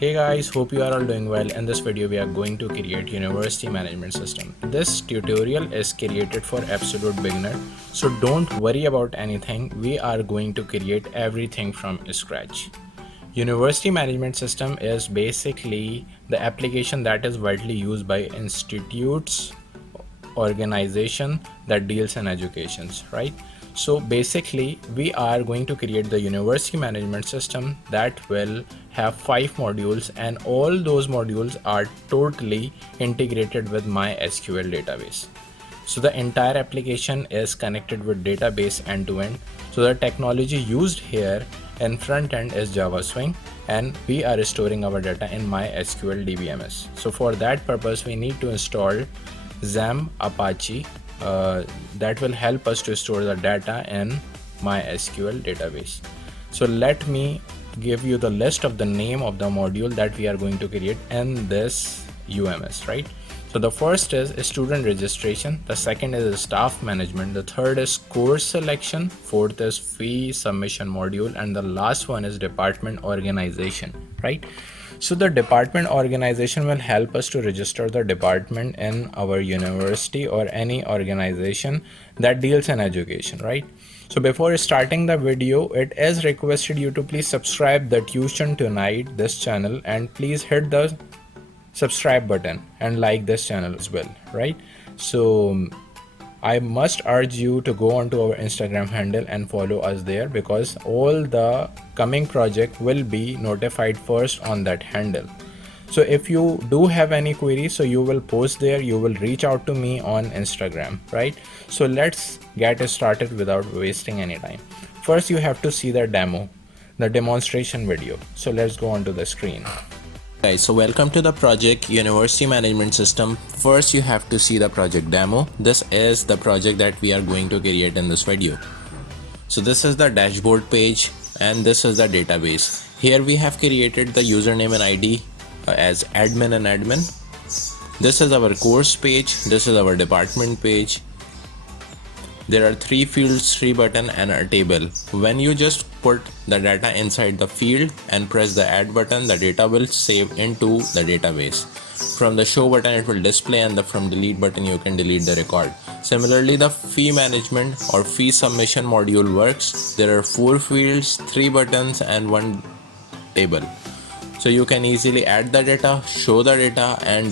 Hey guys, hope you are all doing well. In this video we are going to create university management system. This tutorial is created for absolute beginner, so don't worry about anything. We are going to create everything from scratch. University management system is basically the application that is widely used by institutes, organization that deals in educations, right? So basically we are going to create the university management system that will have 5 modules, and all those modules are totally integrated with MySQL database. So the entire application is connected with database end to end. So the technology used here in front end is Java Swing, and we are storing our data in MySQL DBMS. So for that purpose we need to install XAMPP Apache that will help us to store the data in MySQL database. So let me give you the list of the name of the module that we are going to create in this UMS, right? So the first is student registration, the second is staff management, the third is course selection, fourth is fee submission module, and the last one is department organization, right? So the department organization will help us to register the department in our university or any organization that deals in education, right? So before starting the video, it is requested you to please subscribe the Tuition Tonight this channel, and please hit the subscribe button and like this channel as well, right? So I must urge you to go onto our Instagram handle and follow us there, because all the coming project will be notified first on that handle. So if you do have any queries, so you will post there, you will reach out to me on Instagram, right? So let's get started without wasting any time. First you have to see the demo, the demonstration video. So let's go onto the screen. Guys, so welcome to the project University Management System. First you have to see the project demo. This is the project that we are going to create in this video. So this is the dashboard page and this is the database. Here we have created the username and ID as admin and admin. This is our course page, this is our department page. There are 3 fields, 3 buttons and a table. When you just put the data inside the field and press the add button, the data will save into the database. From the show button it will display, and from delete button you can delete the record. Similarly, the fee management or fee submission module works. There are 4 fields, 3 buttons and 1 table. So you can easily add the data, show the data and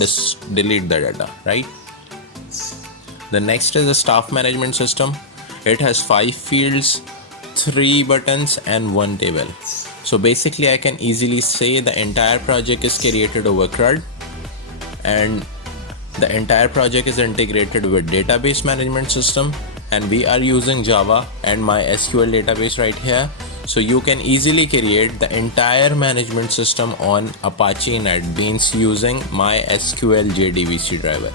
delete the data, right? The next is the staff management system. It has 5 fields, 3 buttons and 1 table. So basically I can easily say the entire project is created over CRUD, and the entire project is integrated with database management system, and we are using Java and MySQL database right here. So you can easily create the entire management system on Apache NetBeans using MySQL DBMS Driver.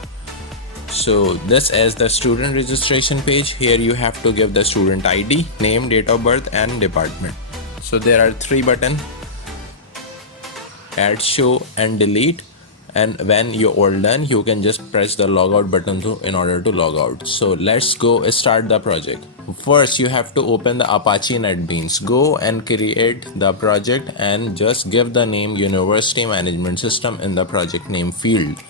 So this is the student registration page. Here you have to give the student ID, name, date of birth and department. So there are 3 buttons: add, show and delete, and when you're all done you can just press the logout button in order to log out. So let's go start the project. First you have to open the Apache NetBeans. Go and create the project and just give the name University Management System in the project name field.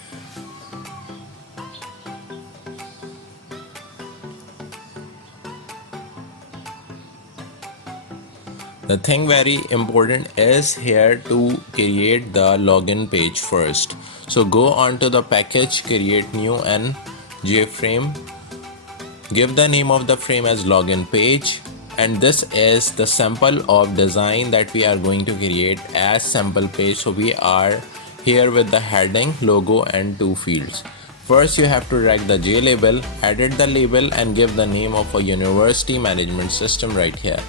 The thing very important is here to create the login page first. So go on to the package, create new and JFrame. Give the name of the frame as login page, and this is the sample of design that we are going to create as sample page. So we are here with the heading, logo and 2 fields. First you have to drag the J label, edit the label and give the name of a university management system right here.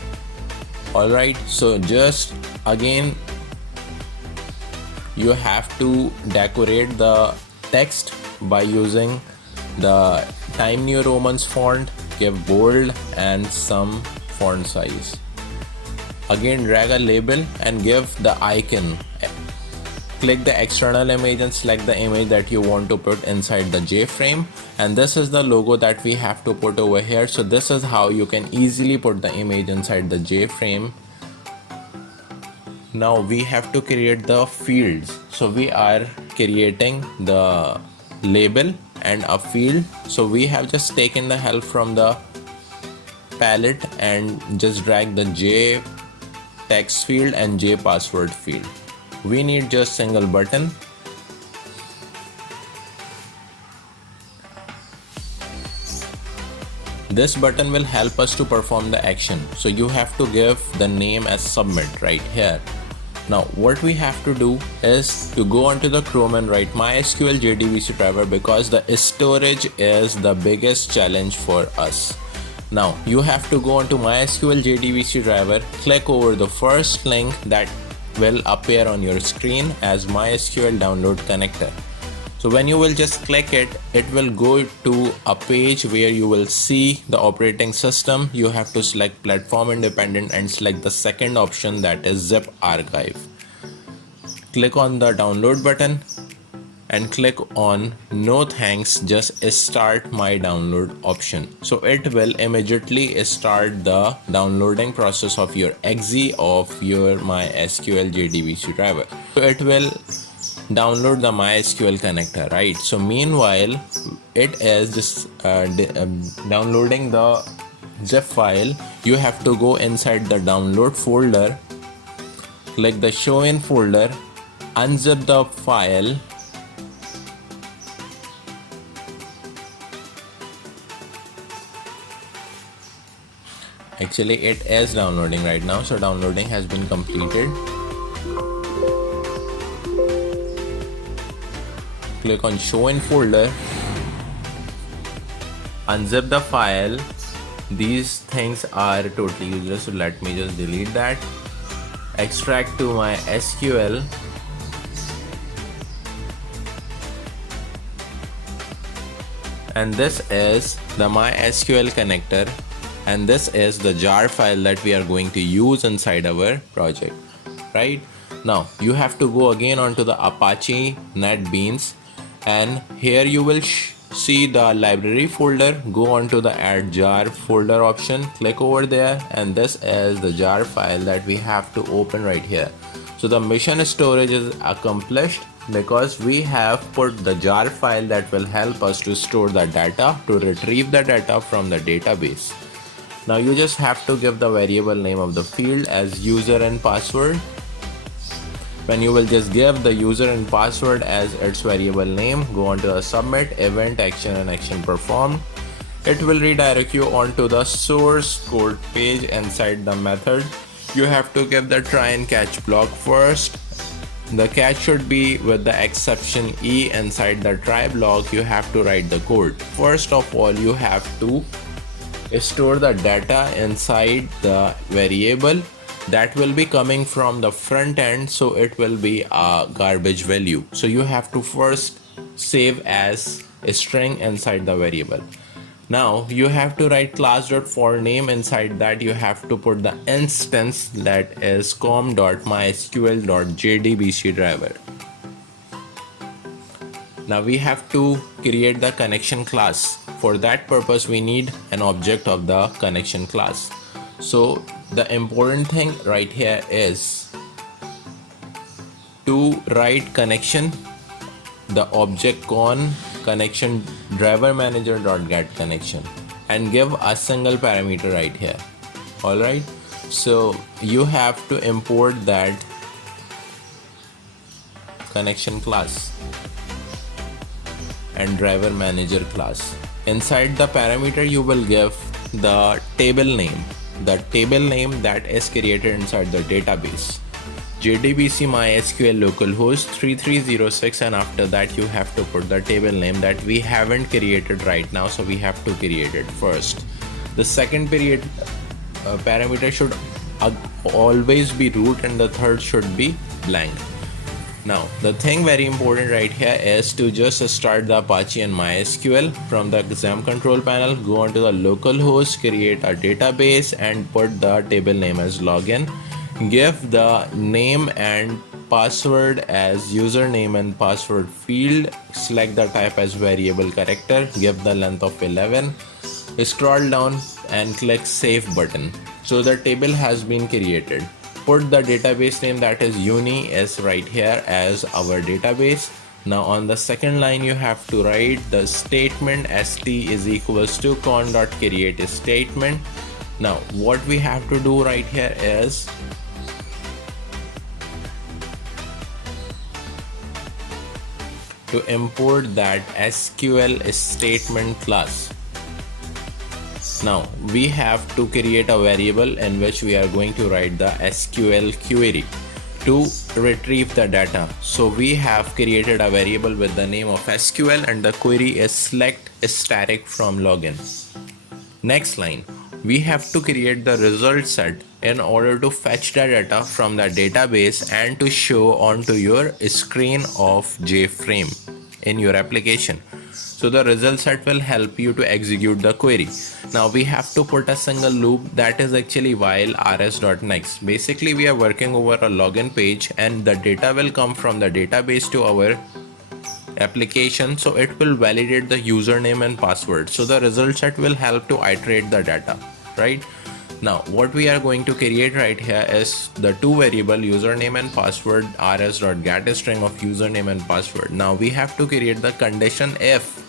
Alright, so just again you have to decorate the text by using the Time New Romans font, give bold and some font size. Again drag a label and give the icon. Click the external image and select the image that you want to put inside the JFrame, and this is the logo that we have to put over here. So this is how you can easily put the image inside the JFrame. Now we have to create the fields. So we are creating the label and a field. So we have just taken the help from the palette and just drag the J text field and J password field. We need just single button. This button will help us to perform the action. So you have to give the name as submit right here. Now what we have to do is to go onto the Chrome and write MySQL JDBC driver, because the storage is the biggest challenge for us. Now you have to go onto MySQL JDBC driver, click over the first link that will appear on your screen as MySQL download connector. So when you will just click it, it will go to a page where you will see the operating system. You have to select platform independent and select the second option, that is zip archive. Click on the download button and click on no thanks, just start my download option. So it will immediately start the downloading process of your exe of your MySQL JDBC driver. So it will download the MySQL connector, right? So meanwhile it is just downloading the zip file. You have to go inside the download folder, click the show in folder, unzip the file, actually it is downloading right now. So downloading has been completed. Click on show in folder, unzip the file. These things are totally useless, so let me just delete that. Extract to MySQL, and this is the MySQL connector, and this is the jar file that we are going to use inside our project, right? Now you have to go again onto the Apache NetBeans, and here you will see the library folder. Go on to the add jar folder option, click over there, and this is the jar file that we have to open right here. So the mission storage is accomplished because we have put the jar file that will help us to store the data, to retrieve the data from the database. Now you just have to give the variable name of the field as user and password. When you will just give the user and password as its variable name, go on to the submit, event, action and action performed. It will redirect you onto the source code page inside the method. You have to give the try and catch block first. The catch should be with the exception E. Inside the try block you have to write the code. First of all, you have to store the data inside the variable that will be coming from the front end, so it will be a garbage value. So you have to first save as a string inside the variable. Now you have to write class.forName. Inside that you have to put the instance that is com.mysql.jdbc driver. Now we have to create the connection class. For that purpose we need an object of the connection class. So the important thing right here is to write connection, the object connection driver manager.get connection, and give a single parameter right here. Alright, so you have to import that connection class and driver manager class. Inside the parameter you will give the table name, that is created inside the database, JDBC MySQL localhost 3306, and after that you have to put the table name that we haven't created right now, so we have to create it first. The second parameter should always be root, and the third should be blank. Now the thing very important right here is to just start the Apache and MySQL from the XAMPP control panel. Go onto the localhost, create a database and put the table name as login. Give the name and password as username and password field. Select the type as variable character. Give the length of 11. Scroll down and click save button. So the table has been created. put the database name, that is uni is right here as our database. Now on the second line you have to write the statement st is equals to con.create statement. Now what we have to do right here is to import that SQL statement class. Now we have to create a variable in which we are going to write the SQL query to retrieve the data. So we have created a variable with the name of SQL and the query is select static from login. Next line, we have to create the result set in order to fetch the data from the database and to show onto your screen of JFrame in your application. So the result set will help you to execute the query. Now we have to put a single loop, that is actually while rs.next. Basically we are working over a login page and the data will come from the database to our application, so it will validate the username and password. So the result set will help to iterate the data, right? Now what we are going to create right here is the two variable username and password rs.getString of username and password. Now we have to create the condition if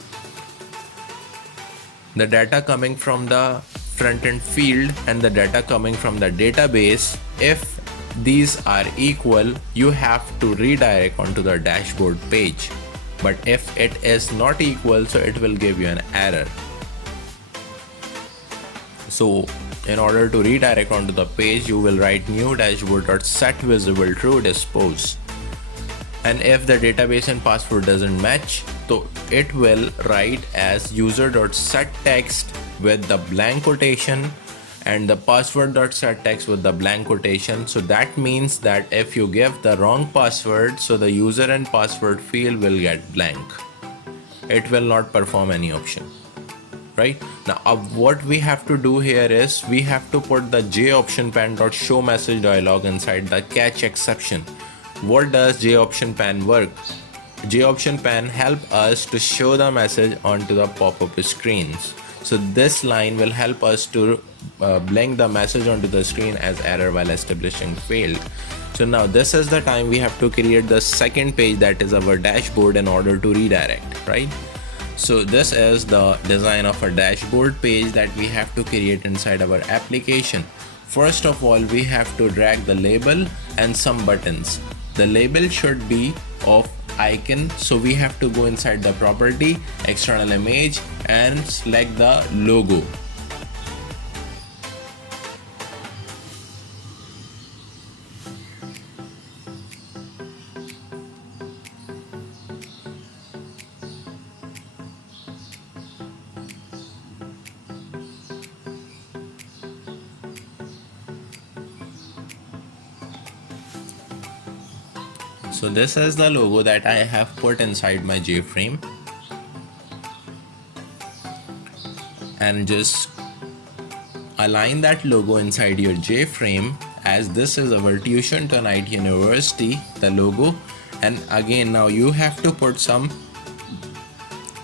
the data coming from the frontend field and the data coming from the database, if these are equal, you have to redirect onto the dashboard page. But if it is not equal, so it will give you an error. So in order to redirect onto the page, you will write new dashboard.set visible true dispose. And if the database and password doesn't match, so it will write as user.setText with the blank quotation and the password.setText with the blank quotation. So that means that if you give the wrong password, so the user and password field will get blank. It will not perform any option, right? Now what we have to do here is we have to put the jOptionPan.show message dialog inside the catch exception. What does jOptionPan work? jOptionPan help us to show the message onto the pop-up screens. So this line will help us to blink the message onto the screen as error while establishing failed. So now this is the time we have to create the second page, that is our dashboard, in order to redirect, right? So this is the design of a dashboard page that we have to create inside our application. First of all, we have to drag the label and some buttons. The label should be of icon, so we have to go inside the property, external image, and select the logo. So this is the logo that I have put inside my JFrame, and just align that logo inside your JFrame, as this is our Tuition Tonight University, the logo. And again, now you have to put some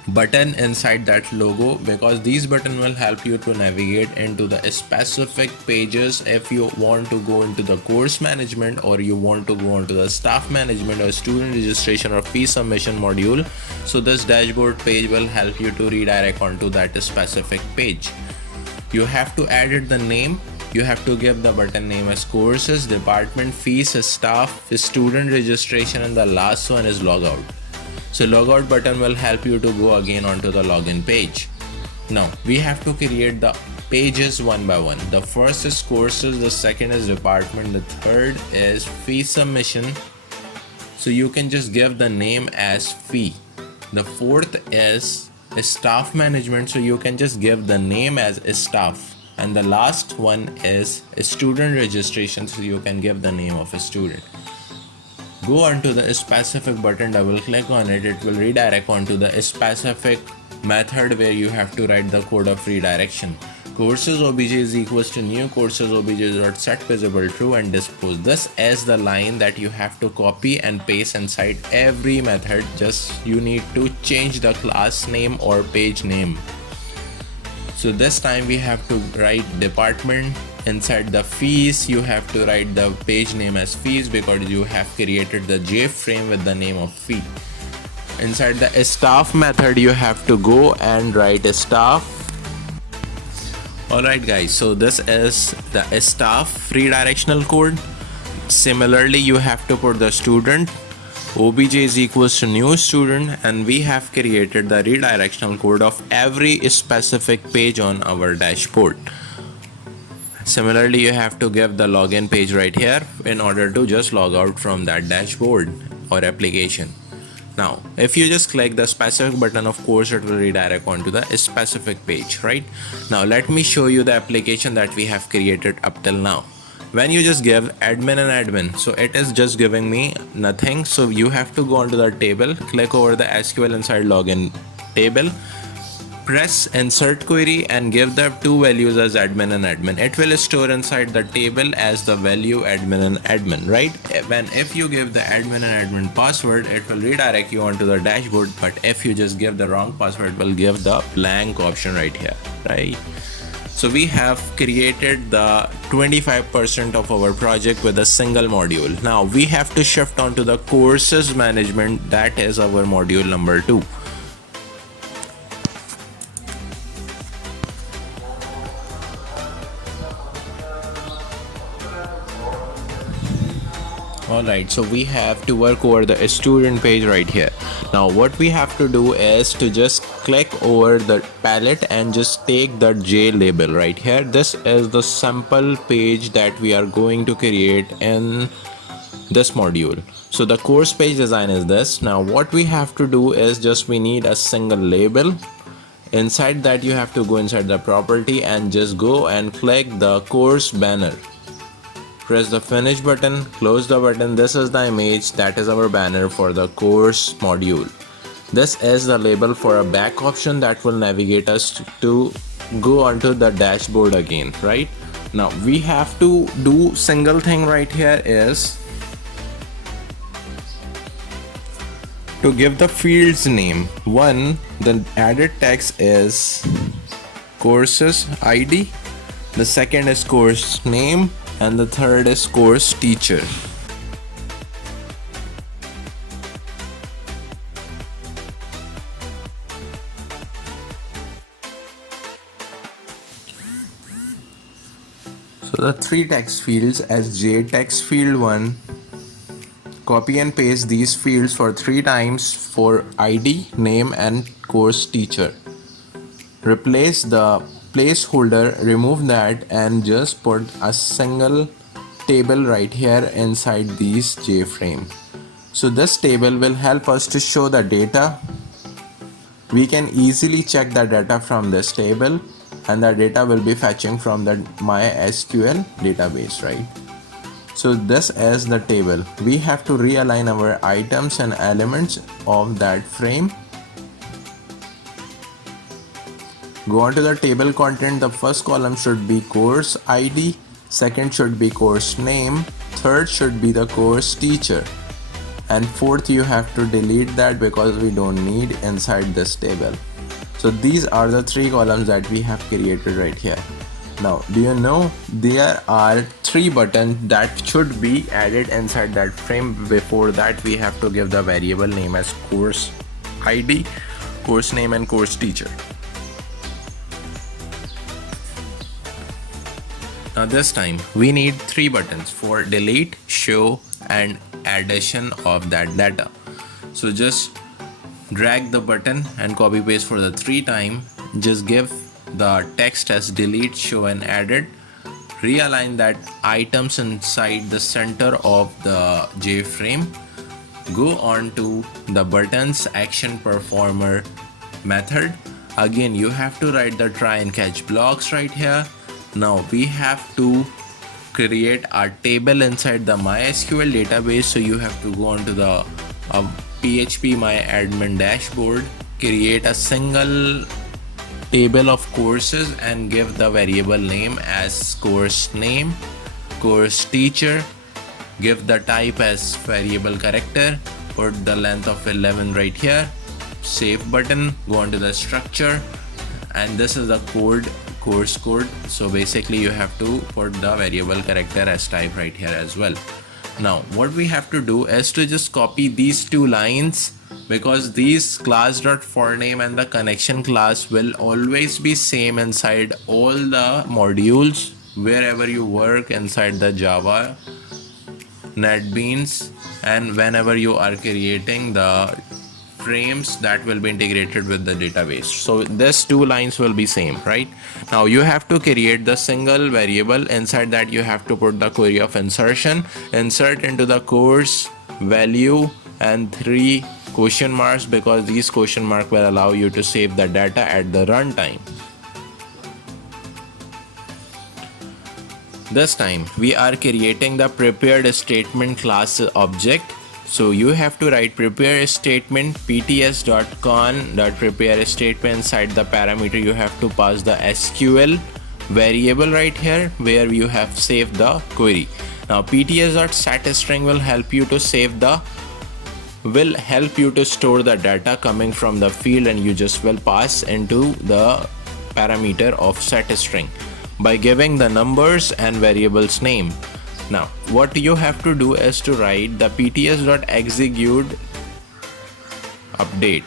button inside that logo, because these button will help you to navigate into the specific pages if you want to go into the course management, or you want to go into the staff management or student registration or fee submission module. So this dashboard page will help you to redirect onto that specific page. You have to edit the name. You have to give the button name as courses, department, fees, staff, student registration, and the last one is logout. So logout button will help you to go again onto the login page. Now we have to create the pages one by one. The first is courses, the second is department, the third is fee submission. So you can just give the name as fee. The fourth is staff management, so you can just give the name as staff. And the last one is student registration, so you can give the name of a student. Go onto the specific button, double click on it, it will redirect onto the specific method where you have to write the code of redirection. Courses obj is equals to new courses obj.set visible true and dispose. This is the line that you have to copy and paste inside every method. Just you need to change the class name or page name. So this time we have to write department Inside the fees, you have to write the page name as fees because you have created the JFrame with the name of fee. Inside the staff method, you have to go and write staff. Alright guys, so this is the staff redirectional code. Similarly, you have to put the student. Obj is equals to new student, and we have created the redirectional code of every specific page on our dashboard. Similarly, you have to give the login page right here in order to just log out from that dashboard or application. Now, if you just click the specific button, of course, it will redirect onto the specific page, right? Now, let me show you the application that we have created up till now. When you just give admin and admin, so it is just giving me nothing. So you have to go onto the table, click over the SQL inside login table, press insert query and give the two values as admin and admin. It will store inside the table as the value admin and admin, right? If you give the admin and admin password, it will redirect you onto the dashboard, but if you just give the wrong password, it will give the blank option right here, right? So we have created the 25% of our project with a single module. Now we have to shift onto the courses management. That is our module number 2. Alright, so we have to work over the student page right here. Now what we have to do is to just click over the palette and just take the J label right here. This is the sample page that we are going to create in this module. So the course page design is this. Now what we have to do is just we need a single label. Inside that you have to go inside the property and just go and click the course banner. Press the finish button, close the button. This is the image, that is our banner for the course module. This is the label for a back option that will navigate us to go onto the dashboard again, right? Now we have to do single thing right here is to give the fields name. One, the added text is courses ID, the second is course name, and the third is course teacher. So the three text fields as J text field 1, copy and paste these fields for 3 times for ID, name and course teacher. Replace the placeholder, remove that and just put a single table right here inside these JFrame. So this table will help us to show the data. We can easily check the data from this table and the data will be fetching from the MySQL database, right? So this is the table. We have to realign our items and elements of that frame. Go on to the table content. The first column should be course ID, second should be course name, third should be the course teacher, and fourth you have to delete that because we don't need inside this table. So these are the 3 columns that we have created right here. Now do you know there are 3 buttons that should be added inside that frame. Before that we have to give the variable name as course ID, course name and course teacher. Now this time we need 3 buttons for delete, show and addition of that data. So just drag the button and copy paste for the 3 times. Just give the text as delete, show and added. Realign that items inside the center of the JFrame. Go on to the buttons action performer method. Again you have to write the try and catch blocks right here. Now we have to create our table inside the MySQL database. So you have to go onto the PHP MyAdmin dashboard, create a single table of courses and give the variable name as course name, course teacher, give the type as variable character, put the length of 11 right here, save button, go onto the structure, and this is the code course code. So basically you have to put the variable character as type right here as well. Now what we have to do is to just copy these two lines, because these class.forName and the connection class will always be same inside all the modules wherever you work inside the Java Netbeans, and whenever you are creating the frames that will be integrated with the database. So these two lines will be same, right? Now you have to create the single variable. Inside that you have to put the query of insertion, insert into the course value and 3 question marks, because these question mark will allow you to save the data at the runtime. This time we are creating the prepared statement class object. So you have to write prepare statement pts.con.prepare statement. Inside the parameter you have to pass the SQL variable right here where you have saved the query. Now pts.setString will help you to store the data coming from the field, and you just will pass into the parameter of setString by giving the numbers and variables name. Now what you have to do is to write the pts.execute update.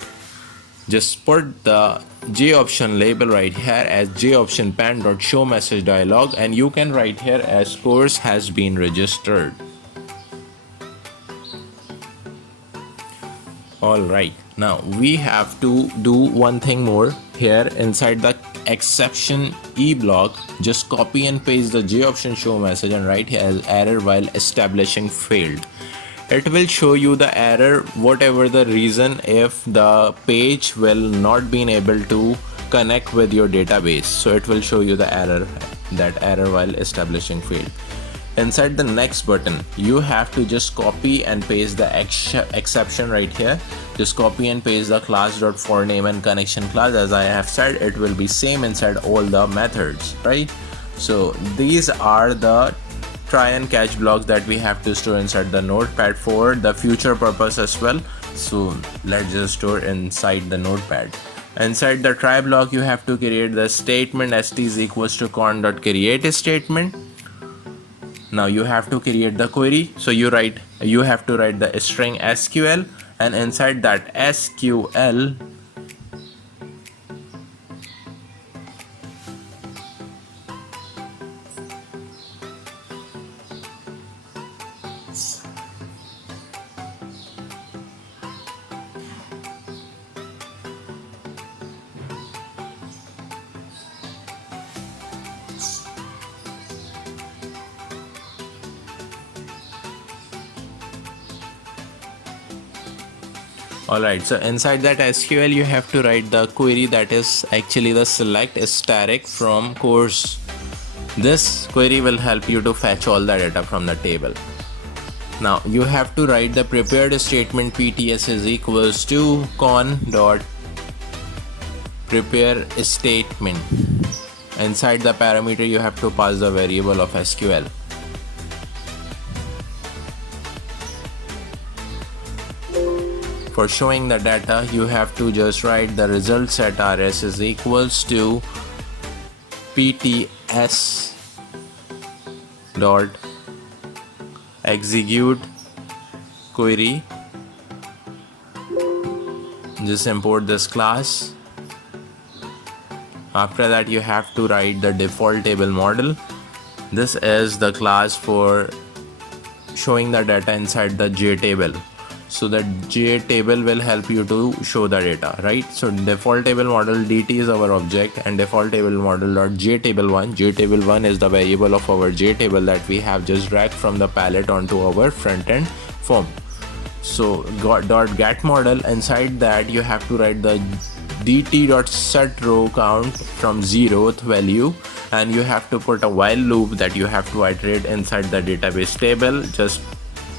Just put the J option label right here as J option pan.show message dialog, and you can write here as course has been registered. Alright, now we have to do one thing more here. Inside the exception e block, just copy and paste the J option show message and write here as error while establishing failed. It will show you the error, whatever the reason, if the page will not be able to connect with your database. So it will show you the error, that error while establishing failed. Inside the next button you have to just copy and paste the exception right here. Just copy and paste the class.forName and connection class. As I have said, it will be same inside all the methods, right? So these are the try and catch blocks that we have to store inside the notepad for the future purpose as well. So let's just store inside the notepad. Inside the try block you have to create the statement st is equals to con.create statement. Now you have to create the query. So you have to write the string SQL, and inside that SQL Alright, so inside that SQL you have to write the query that is actually the select static from course. This query will help you to fetch all the data from the table. Now you have to write the prepared statement pts is equals to con.prepare statement. Inside the parameter you have to pass the variable of SQL. For showing the data you have to just write the result set rs is equals to pts dot execute query. Just import this class. After that you have to write the default table model. This is the class for showing the data inside the J table. So the J table will help you to show the data, right? So default table model dt is our object, and default table model dot jtable1. Jtable1 is the variable of our J table that we have just dragged from the palette onto our front end form. So dot get model, inside that you have to write the dt dot set row count from 0th value, and you have to put a while loop that you have to iterate inside the database table. Just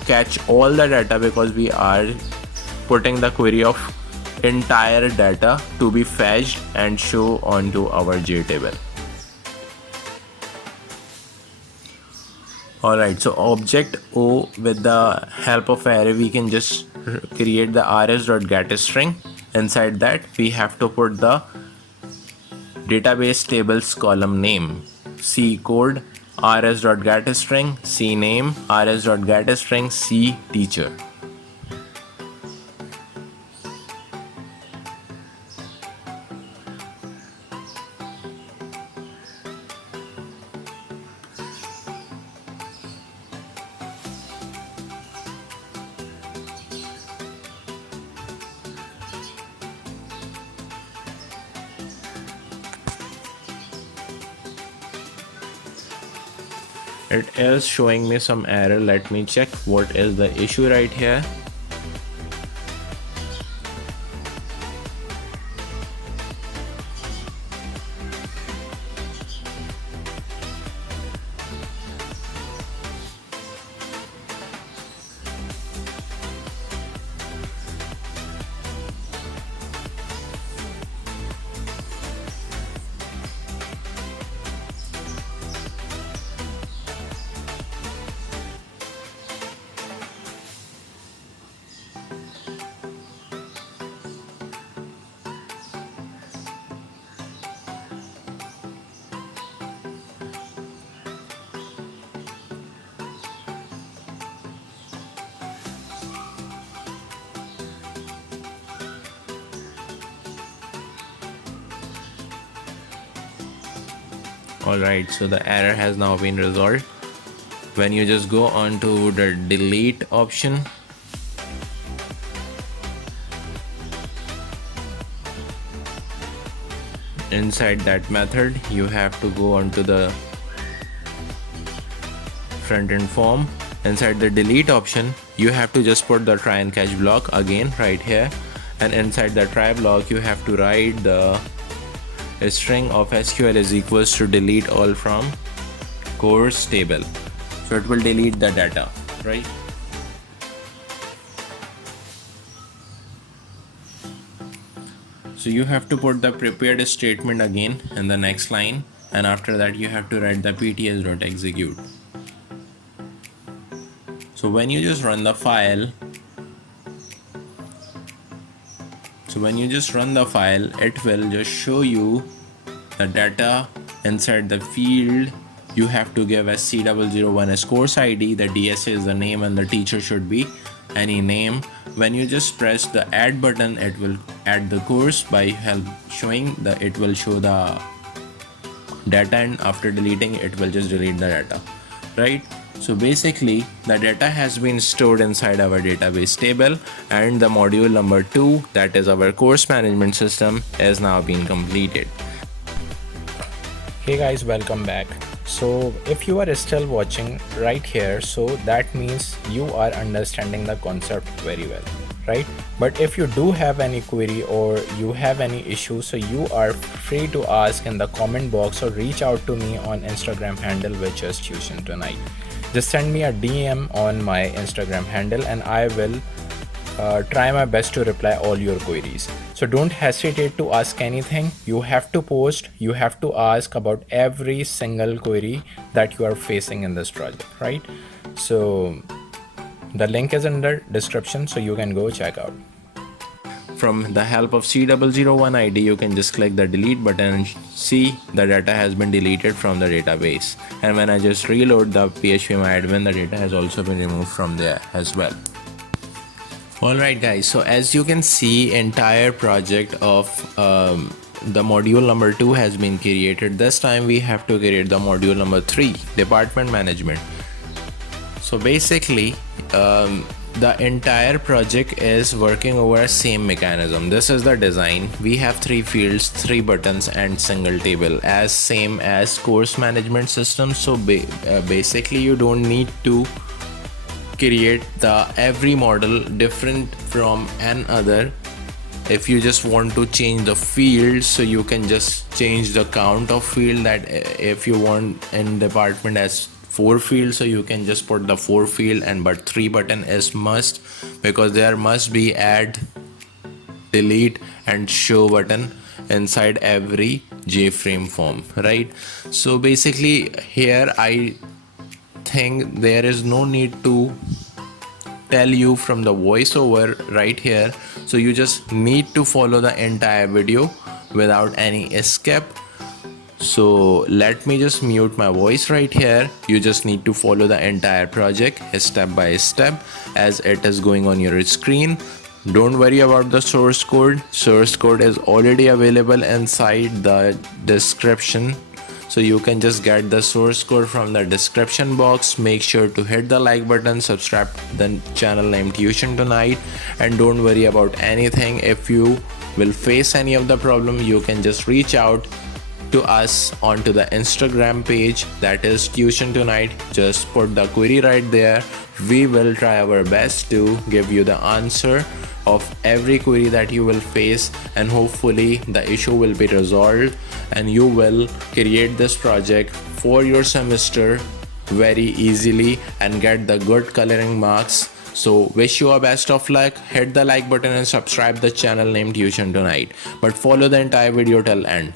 catch all the data, because we are putting the query of entire data to be fetched and show onto our J table. Alright, so object O, with the help of array we can just create the rs.getString. Inside that we have to put the database tables column name, C code, rs.getString, C name, rs.getString, C teacher. It is showing me some error. Let me check what is the issue right here. Alright, so the error has now been resolved. When you just go on to the delete option, inside that method you have to go on to the front-end form. Inside the delete option you have to just put the try and catch block again right here, and inside the try block you have to write the string of SQL is equals to delete all from course table. So it will delete the data, right? So you have to put the prepared statement again in the next line, and after that you have to write the pts.execute. So when you just run the file, it will just show you the data inside the field. You have to give as C001 as course ID, the DSA is the name, and the teacher should be any name. When you just press the add button, it will add the course by it will show the data, and after deleting it will just delete the data, right? So basically the data has been stored inside our database table, and the module number 2, that is our course management system, is now been completed. Hey guys, welcome back. So if you are still watching right here, so that means you are understanding the concept very well, right? But if you do have any query or you have any issue, so you are free to ask in the comment box or reach out to me on Instagram handle, which is Tuition Tonight. Just send me a DM on my Instagram handle and I will try my best to reply all your queries. So don't hesitate to ask anything. You have to post, you have to ask about every single query that you are facing in this project, right? So the link is in the description, so you can go check out. From the help of C001 ID, you can just click the delete button and see the data has been deleted from the database. And when I just reload the phpMyAdmin, the data has also been removed from there as well. Alright guys, so as you can see, entire project of the module number 2 has been created. This time we have to create the module number 3, department management. So basically the entire project is working over a same mechanism. This is the design. We have 3 fields, 3 buttons and single table, as same as course management system. So basically you don't need to create the every model different from another. If you just want to change the fields, so you can just change the count of field, that if you want in department as 4 fields, so you can just put the 4 field, and but 3 button is must, because there must be add, delete and show button inside every JFrame form, right? So basically here I think there is no need to tell you from the voiceover right here, so you just need to follow the entire video without any skip. So let me just mute my voice right here. You just need to follow the entire project step by step as it is going on your screen. Don't worry about the source code. Source code is already available inside the description. So you can just get the source code from the description box. Make sure to hit the like button, subscribe to the channel named Tuition Tonight, and don't worry about anything. If you will face any of the problem, you can just reach out to us onto the Instagram page, that is Tuition Tonight. Just put the query right there. We will try our best to give you the answer of every query that you will face, and hopefully the issue will be resolved and you will create this project for your semester very easily and get the good coloring marks. So wish you a best of luck. Hit the like button and subscribe the channel named Tuition Tonight, but follow the entire video till end.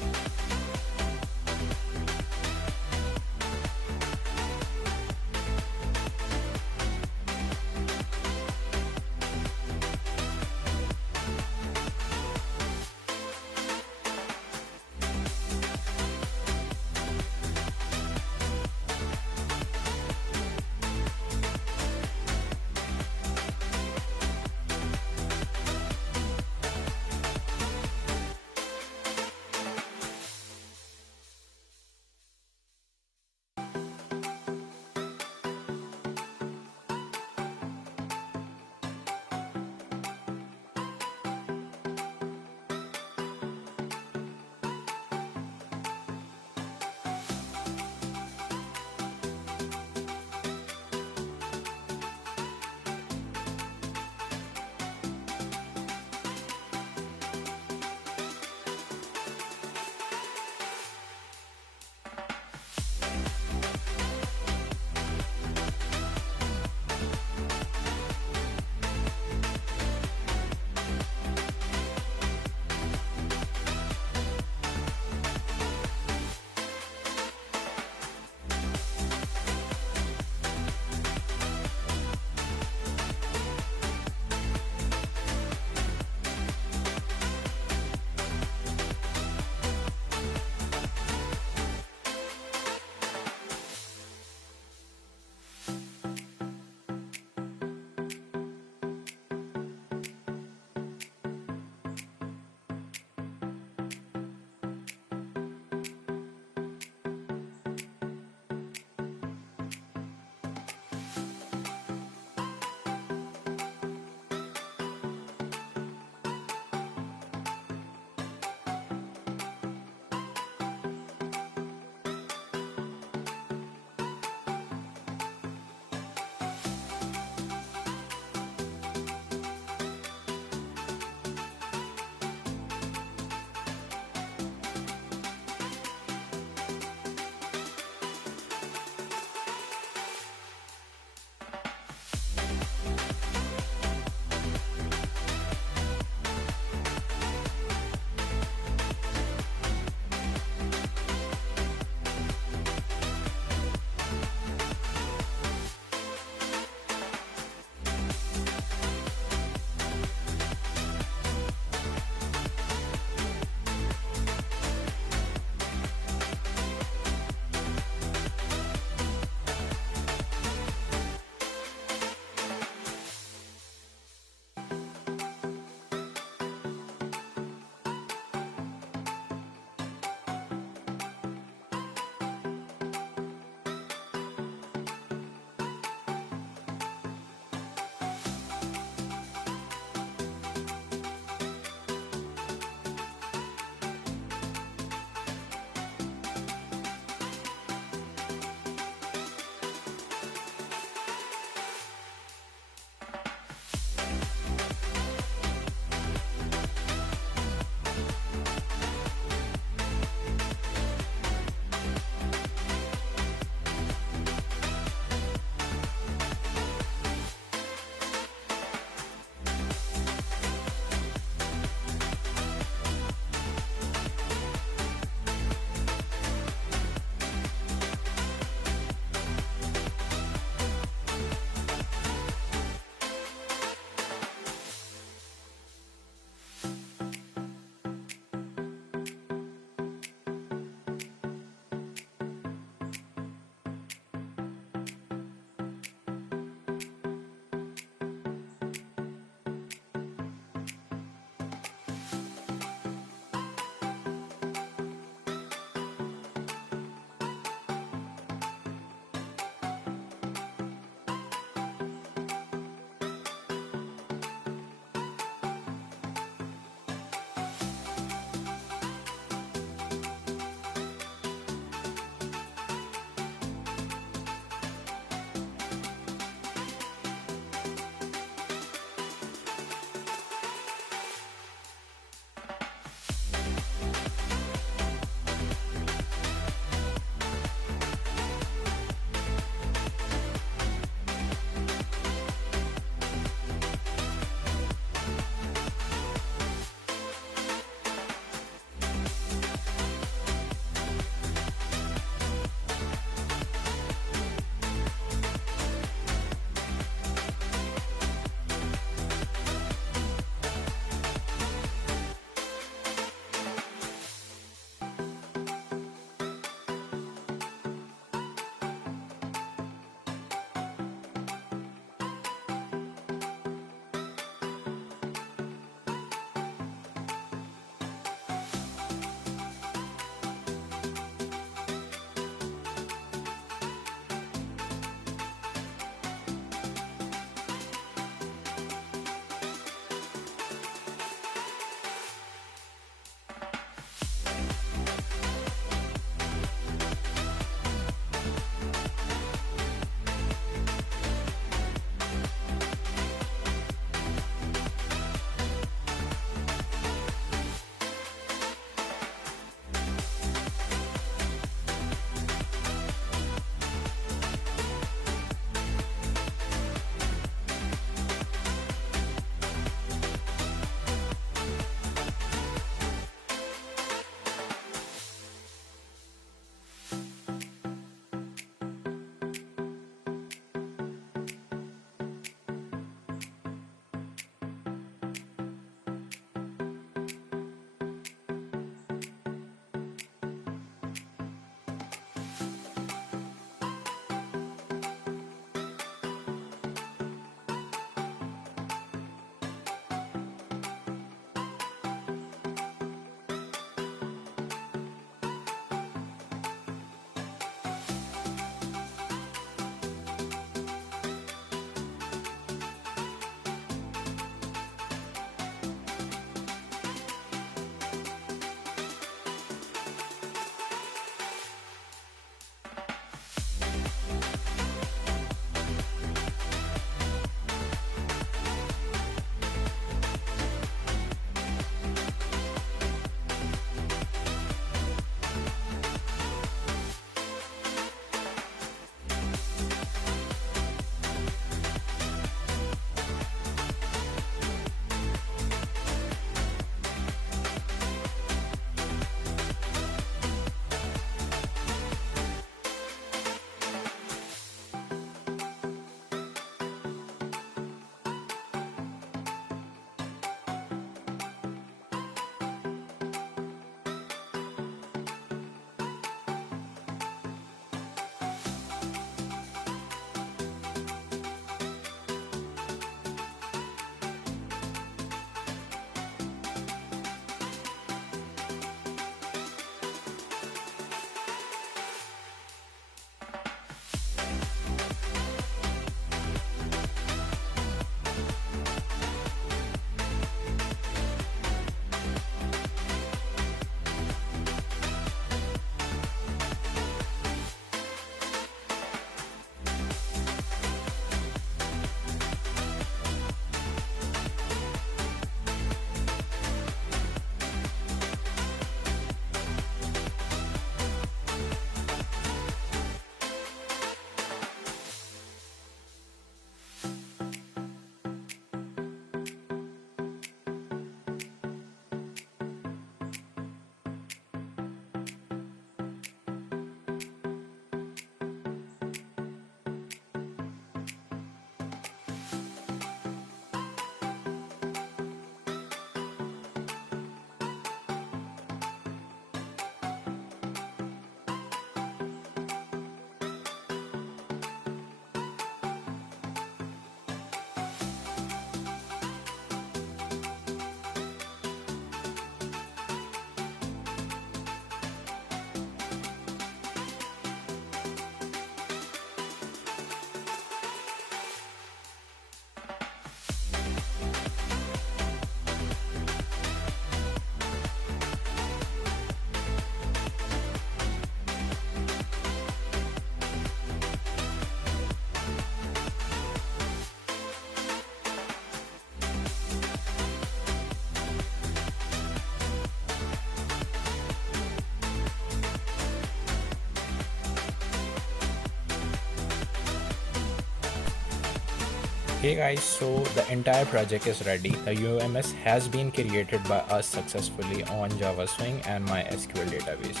Hey guys, so the entire project is ready. The UMS has been created by us successfully on Java Swing and MySQL database.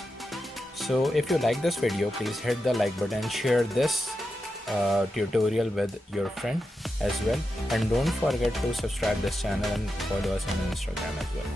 So if you like this video, please hit the like button, share this tutorial with your friend as well, and don't forget to subscribe this channel and follow us on Instagram as well.